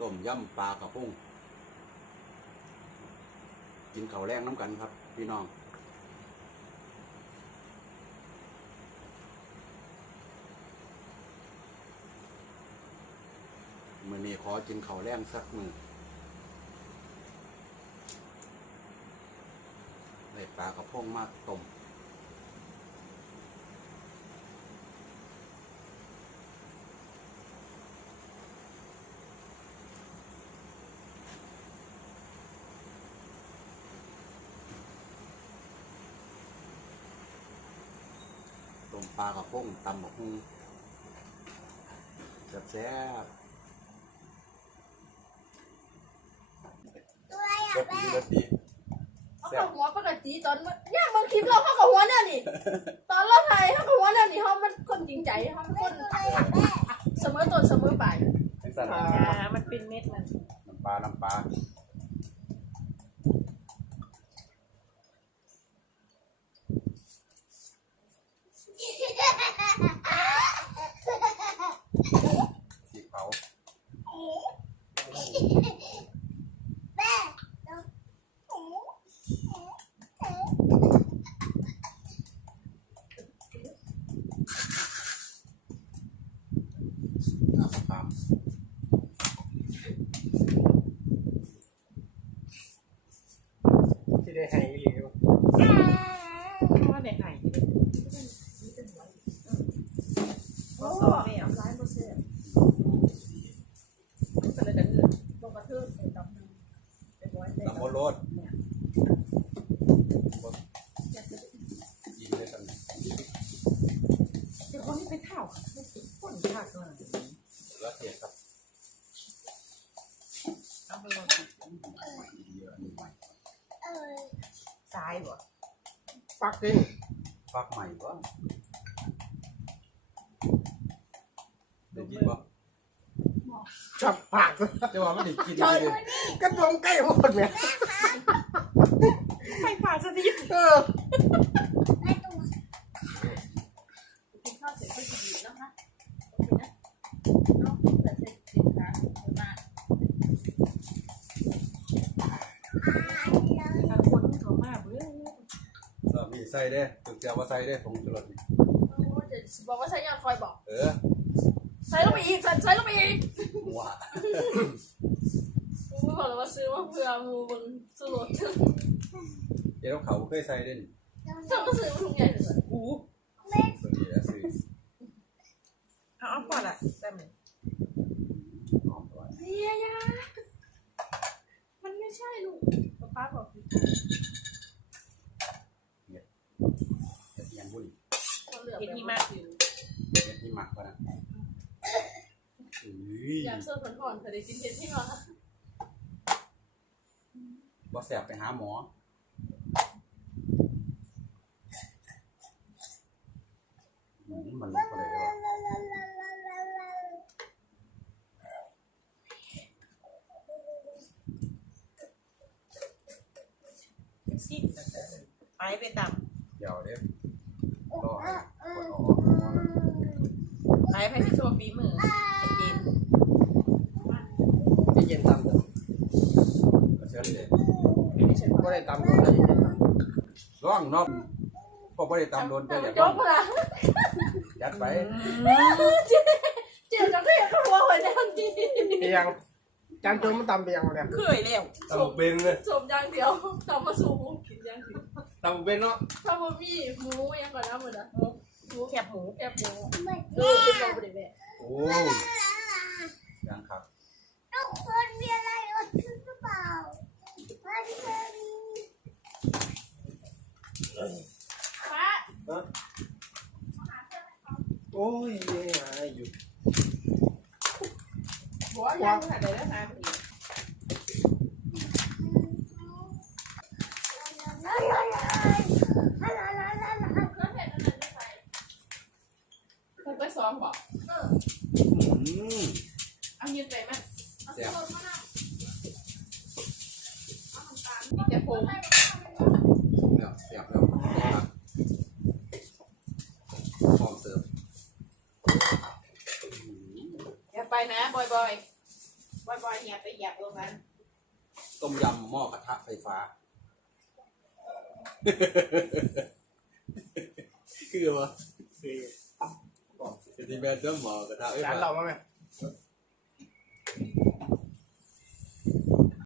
ต้มยำปลากระพงกินข้าวแรงน้ำกันครับ พี่น้องมื่อนี้ขอกินข้าวแรงสักมือได้ปลากระพงมาต้ม มปลากระพงตำบักหุ่งแซ่บๆตัวอรสแม่ดีรสดีเขากับหัวปกติตอนเนี่ยบางคลิปเราเข้ากับหัวเนี่ยนี่ ตอนเราถ่ายเข้ากับหัวเนี่ยนี่เขามันคนจริงใจเขามันคนเสมอต้นเสมอปลาย เป็นสัตว์ อ่ามันเป็นเม็ดมัน น้ำปลา น้ำปลา สีเผา แม่ น้ำปลาม ที่ได้ให้อีหลีอยู่ เพราะว่าในไห่ก็สอบไม่เอา ร้ายโปรเซส ก็เลยจะเลือก ลงกระเทือนเป็นดำหนึ่งเป็น ร้อยเป็นน้ำโมดำโรสกินเลยกันเดี๋ยวคนนี้ไปเท่าคนผักเลยแล้วเสียครับเอาไปลองดีๆอันนี้ใหม่เออซ้ายบ่ปักดิฟักใหม่วะได้กินปะจับผักจะว่าไม่ได้กินเลยกระดมใกล้หมดเนี่ย ไข่ผ่าสนิท เออ แม่ตัว กินข้าวเสร็จก็จะดีแล้วนะโอเคนะเนาะแต่เสร็จสินค้ามา ทางคนเขามากเว้ย เออมี ใส่เด้ถึงจะว่าใส่เด้ผงชูรสนี่จะบอกว่าใช้ยอดคอยบอก เออใช้ลงไปอีกใส่ใช้ลงไปอีกหัวกูไม่บอกเลยว่าซื้อมาเพื่อมูมึงสู้รถเดี๋ยวเขาเคยใส่เด้นเจ้าก็ซื้อมาทุกอย่างเลยอู้ตัวนี้อะซื้อเอาเอาพอละแต่มันหอมกว่า เฮียยามันไม่ใช่ลูกป๊าป้าบอกผิด เห็ดยังบุญคนเหลือเห็นแบบที่มากอยู่เห็ดที่หมักก่อนนะอุ้ยอยากเสื้อผ่อนผ่อนแต่ได้กินเห็ดที่มาบ่แสบไปหาหมออืมมันลงไปเลยว่ะไปไปตามเดี๋ยวเด้รอให้คนออก ไปไปที่โชว์ฝีมือไอ้เกมจะเย็นตามเดิมก็เชิญเด้ไม่ใช่ก็ได้ตามคนได้เย็นตามร้องเนาะพอบ่ได้ตามโดนไปแต่อมันย่าจบละจัดไปเจ็บจังก็อยากเข้าหัวหัวใจทันทีเปียงจานโจมมันตามเปียงเลยเคยแล้วตามเป็นเลยสมอย่างเดียวทำมาสู่หมูกินอย่างเดียวตามเป็นเนาะถ้ามันมีหมูยังก่อนนะเหมือนนะ หมูแคบหมูแคบหมูเหมือนดูเป็นเราไปเลยแม่โอ้ยังครับทุกคนมีอะไรอดขึ้นหรือเปล่ามันเป็นป้าโอ้ยหาอยู่บอกว่ายังค่ะเดี๋ยวนะอีกลาลาลาลาลาลาลา เครื่องเห็ดอะไรไม่ใส่ เคยไปซ้อมบอก อืม เอาเงินไปมั้ย เอาสีรสมะนาวเอาน้ำตาลมีแต่โพงเดี๋ยวเสียบแล้วครับพร้อมเสิร์ฟอย่าไปนะบอยบอยบ่อยๆเนี่ยไปเหยียบตรงนั้นต้มยำหม้อกระทะไฟฟ้า คือวะคือคือที่แบนเติมหม้อกระทะไฟจานฟ้าเราบ้างไหม